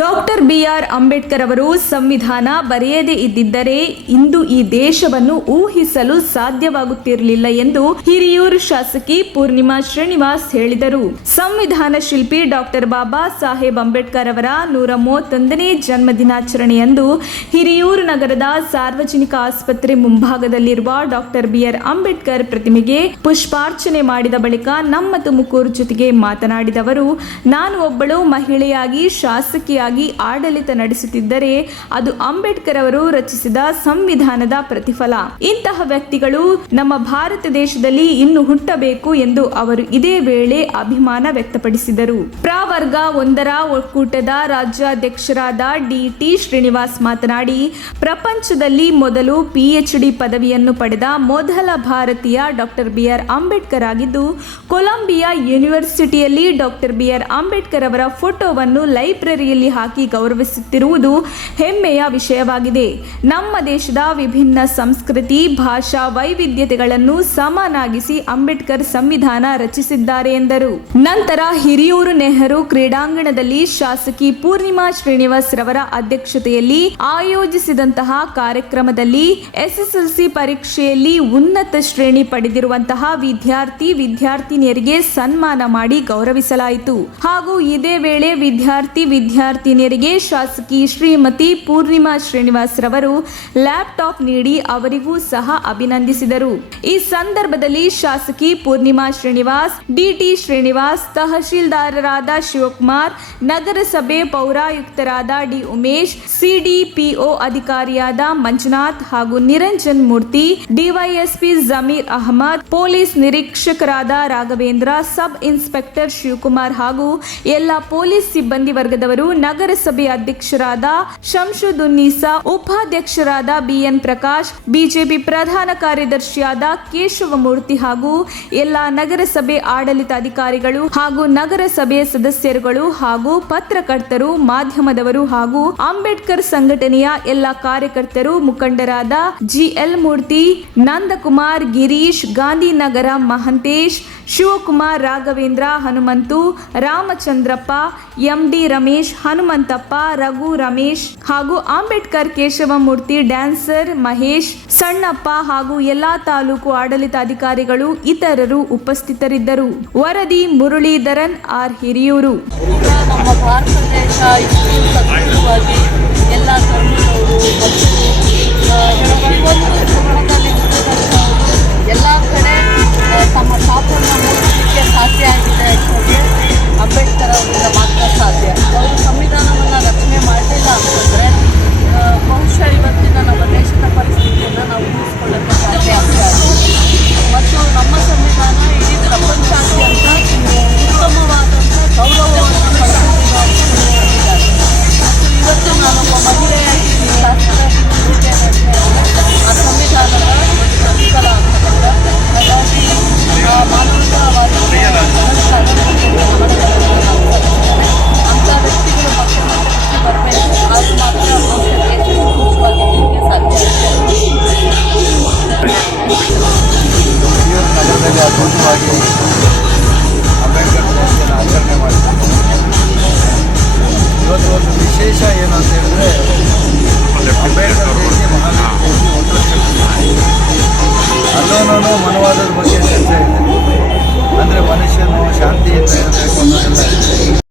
Doctor B R. Ambedkar ಅವರು ಸಂವಿಧಾನ ಬರೆಯದೇ ಇದ್ದಿದ್ದರೆ ಇಂದು ಈ ದೇಶವನ್ನು ಊಹಿಸಲು ಸಾಧ್ಯವಾಗುತ್ತಿರಲಿಲ್ಲ ಎಂದು ಹಿರಿಯೂರು ಶಾಸಕಿ ಪೂರ್ಣಿಮಾ ಶ್ರೀನಿವಾಸ್ ಹೇಳಿದರು. ಸಂವಿಧಾನ ಶಿಲ್ಪಿ ಡಾಕ್ಟರ್ ಬಾಬಾ ಸಾಹೇಬ್ ಅಂಬೇಡ್ಕರ್ ಅವರ 131ನೇ ಜನ್ಮದಿನಾಚರಣೆಯಂದು ಹಿರಿಯೂರು ನಗರದ ಸಾರ್ವಜನಿಕ ಆಸ್ಪತ್ರೆ ಮುಂಭಾಗದಲ್ಲಿರುವ ಡಾಕ್ಟರ್ ಬಿ.ಆರ್. ಅಂಬೇಡ್ಕರ್ ಪ್ರತಿಮೆಗೆ ಪುಷ್ಪಾರ್ಚನೆ ಮಾಡಿದ ಬಳಿಕ ನಮ್ಮ ತುಮಕೂರು ಜೊತೆಗೆ ಮಾತನಾಡಿದ ಅವರು, ನಾನು ಒಬ್ಬಳು ಮಹಿಳೆಯಾಗಿ ಶಾಸಕಿಯಾಗಿ ಆಡಳಿತ ನಡೆಸುತ್ತಿದ್ದರೆ ಅದು ಅಂಬೇಡ್ಕರ್ ಅವರು ರಚಿಸಿದ ಸಂವಿಧಾನದ ಪ್ರತಿಫಲ. ಇಂತಹ ವ್ಯಕ್ತಿಗಳು ನಮ್ಮ ಭಾರತ ದೇಶದಲ್ಲಿ ಇನ್ನು ಹುಟ್ಟಬೇಕು ಎಂದು ಅವರು ಇದೇ ವೇಳೆ ಅಭಿಮಾನ ವ್ಯಕ್ತಪಡಿಸಿದರು. ಪ್ರವರ್ಗ 1ರ ಒಕ್ಕೂಟದ ರಾಜ್ಯಾಧ್ಯಕ್ಷರಾದ ಡಿ.ಟಿ. ಶ್ರೀನಿವಾಸ್ ಮಾತನಾಡಿ, ಪ್ರಪಂಚದಲ್ಲಿ ಮೊದಲು PhD ಪದವಿಯನ್ನು ಪಡೆದ ಮೊದಲ ಭಾರತೀಯ ಡಾಕ್ಟರ್ ಬಿ.ಆರ್. ಅಂಬೇಡ್ಕರ್ ಆಗಿದ್ದು, ಕೊಲಂಬಿಯಾ ಯೂನಿವರ್ಸಿಟಿಯಲ್ಲಿ ಡಾಕ್ಟರ್ ಬಿ.ಆರ್. ಅಂಬೇಡ್ಕರ್ ಅವರ ಫೋಟೋವನ್ನು ಲೈಬ್ರರಿಯಲ್ಲಿ ಹಾಕಿ ಗೌರವಿಸುತ್ತಿರುವುದು ಹೆಮ್ಮೆಯ ವಿಷಯವಾಗಿದೆ. ನಮ್ಮ ದೇಶದ ವಿಭಿನ್ನ ಸಂಸ್ಕೃತಿ, ಭಾಷಾ ವೈವಿಧ್ಯತೆಗಳನ್ನು ಸಮನಾಗಿಸಿ ಅಂಬೇಡ್ಕರ್ ಸಂವಿಧಾನ ರಚಿಸಿದ್ದಾರೆ ಎಂದರು. ನಂತರ ಹಿರಿಯೂರು ನೆಹರು ಕ್ರೀಡಾಂಗಣದಲ್ಲಿ ಶಾಸಕಿ ಪೂರ್ಣಿಮಾ ಶ್ರೀನಿವಾಸ್ ರವರ ಅಧ್ಯಕ್ಷತೆಯಲ್ಲಿ ಆಯೋಜಿಸಿದಂತಹ ಕಾರ್ಯಕ್ರಮದಲ್ಲಿ SSLC ಪರೀಕ್ಷೆಯಲ್ಲಿ ಉನ್ನತ ಶ್ರೇಣಿ ಪಡೆದಿರುವಂತಹ ವಿದ್ಯಾರ್ಥಿನಿಯರಿಗೆ ಸನ್ಮಾನ ಮಾಡಿ ಗೌರವಿಸಲಾಯಿತು. ಹಾಗೂ ಇದೇ ವೇಳೆ ವಿದ್ಯಾರ್ಥಿನಿಯರಿಗೆ ಶಾಸಕಿ ಶ್ರೀಮತಿ ಪೂರ್ಣಿಮಾ ಶ್ರೀನಿವಾಸ್ ರವರು ಲ್ಯಾಪ್ಟಾಪ್ ನೀಡಿ ಅವರಿಗೂ ಸಹ ಅಭಿನಂದಿಸಿದರು. ಈ ಸಂದರ್ಭದಲ್ಲಿ ಶಾಸಕಿ ಪೂರ್ಣಿಮಾ ಶ್ರೀನಿವಾಸ್, ಡಿ.ಟಿ. ಶ್ರೀನಿವಾಸ್, ತಹಶೀಲ್ದಾರರಾದ ಶಿವಕುಮಾರ್, ನಗರಸಭೆ ಪೌರಾಯುಕ್ತರಾದ ಡಿ. ಉಮೇಶ್, CDPO ಅಧಿಕಾರಿಯಾದ ಮಂಜುನಾಥ್ ಹಾಗೂ ನಿರಂಜನ್ ಮೂರ್ತಿ, DYSP ಜಮೀರ್ ಅಹಮದ್, ಪೊಲೀಸ್ ನಿರೀಕ್ಷಕರಾದ ರಾಘವೇಂದ್ರ, ಸಬ್ ಇನ್ಸ್ಪೆಕ್ಟರ್ ಶಿವಕುಮಾರ್ ಹಾಗೂ ಎಲ್ಲ ಪೊಲೀಸ್ ಸಿಬ್ಬಂದಿ ವರ್ಗದವರು, ನಗರಸಭೆ ಅಧ್ಯಕ್ಷರಾದ ಶಂಶುದುನ್ನೀಸಾ, ಉಪಾಧ್ಯಕ್ಷರಾದ BN ಪ್ರಕಾಶ್, ಬಿಜೆಪಿ ಪ್ರಧಾನ ಕಾರ್ಯದರ್ಶಿಯಾದ ಕೇಶವಮೂರ್ತಿ ಹಾಗೂ ಎಲ್ಲ ನಗರಸಭೆ ಆಡಳಿತಾಧಿಕಾರಿಗಳು ಹಾಗೂ ನಗರಸಭೆಯ ಸದಸ್ಯರುಗಳು ಹಾಗೂ ಪತ್ರಕರ್ತರು, ಮಾಧ್ಯಮದವರು ಹಾಗೂ ಅಂಬೇಡ್ಕರ್ ಸಂಘಟನೆಯ ಎಲ್ಲ ಕಾರ್ಯಕರ್ತರು, ಮುಖಂಡರಾದ GL ಮೂರ್ತಿ, ನಂದಕುಮಾರ್, ಗಿರೀಶ್, ಗಾಂಧಿನಗರ ಮಹಂತೇಶ್, ಶಿವಕುಮಾರ್, ರಾಘವೇಂದ್ರ, ಹನುಮಂತು, ರಾಮಚಂದ್ರಪ್ಪ, MD ರಮೇಶ್, ಹನುಮಂತಪ್ಪ, ರಘು, ರಮೇಶ್ ಹಾಗೂ ಅಂಬೇಡ್ಕರ್ ಕೇಶವಮೂರ್ತಿ, ಡ್ಯಾನ್ಸರ್ ಮಹೇಶ್, ಸಣ್ಣಪ್ಪ ಹಾಗೂ ಎಲ್ಲಾ ತಾಲೂಕು ಆಡಳಿತಾಧಿಕಾರಿಗಳು ಇತರರು ಉಪಸ್ಥಿತರಿದ್ದರು. ವರದಿ ಮುರಳೀಧರನ್, ಆರ್. ಹಿರಿಯೂರು. ನಮ್ಮ ಭಾರತ ದೇಶ ಇಷ್ಟು ಸದೃಢವಾಗಿ ಎಲ್ಲ ಧರ್ಮದವರು ಎಲ್ಲ ಕಡೆ ತಮ್ಮ ಛಾಪನ್ನು ಮೂಡಿಸಲಿಕ್ಕೆ ಸಾಧ್ಯ ಆಗಿದೆ ಅಂತಂದರೆ ಅಂಬೇಡ್ಕರ್ ಅವರಿಂದ ಮಾತ್ರ ಸಾಧ್ಯ. ಅವರು ಸಂವಿಧಾನವನ್ನು ರಚನೆ ಮಾಡಲಿಲ್ಲ ಅಂತಂದರೆ ಬಹುಶಃ ಇವತ್ತಿನ ನಮ್ಮ ದೇಶದ ಪರಿಸ್ಥಿತಿಯನ್ನು ನಾವು ಊಹಿಸಿಕೊಳ್ಳಕ್ಕೆ ಸಾಧ್ಯ ಆಗ್ತಾ ಇದೆ. ಮತ್ತು ನಮ್ಮ ಸಂವಿಧಾನ ಇಡೀ ಪ್ರಪಂಚಾದ್ಯಂತ ಉತ್ತಮವಾದಂಥ ಗೌರವವನ್ನು ಪಡೆದಿದ್ದಾರೆ. ಮತ್ತು ಇವತ್ತು ನಾನೊಬ್ಬ ಮಹಿಳೆಯಾಗಿ ಆ ಸಂವಿಧಾನದ ಪ್ರತಿಫಲ ಅಂತಂದ್ರೆ ಹಾಗಾಗಿ ಮಾನವತಾವಾದಿ ಅಂಥ ವ್ಯಕ್ತಿಗಳು ಮಕ್ಕಳು ಬರಬೇಕು. ಅದು ಮಾತ್ರ ದೇಶಕ್ಕೆ ಸಾಧ್ಯ ನಗರದಲ್ಲಿ ಅದ್ಭುತವಾಗಿ ಅಂಬೇಡ್ಕರ್ ಜಯಂತಿಯನ್ನು ಆಚರಣೆ ಮಾಡಿದ್ದಾರೆ. ಇವತ್ತು ಒಂದು ವಿಶೇಷ ಏನು ಅಂತ ಹೇಳಿದ್ರೆ, ಅಂಬೇಡ್ಕರ್ ಜಯಂತಿ ಅಲ್ಲೋನೋ ಮನವಾದದ ಬಗ್ಗೆ ಚರ್ಚೆ ಇದೆ. ಅಂದರೆ ಮನುಷ್ಯನು ಶಾಂತಿಯಿಂದ ಇರಬೇಕು ಅನ್ನೋದೆಲ್ಲ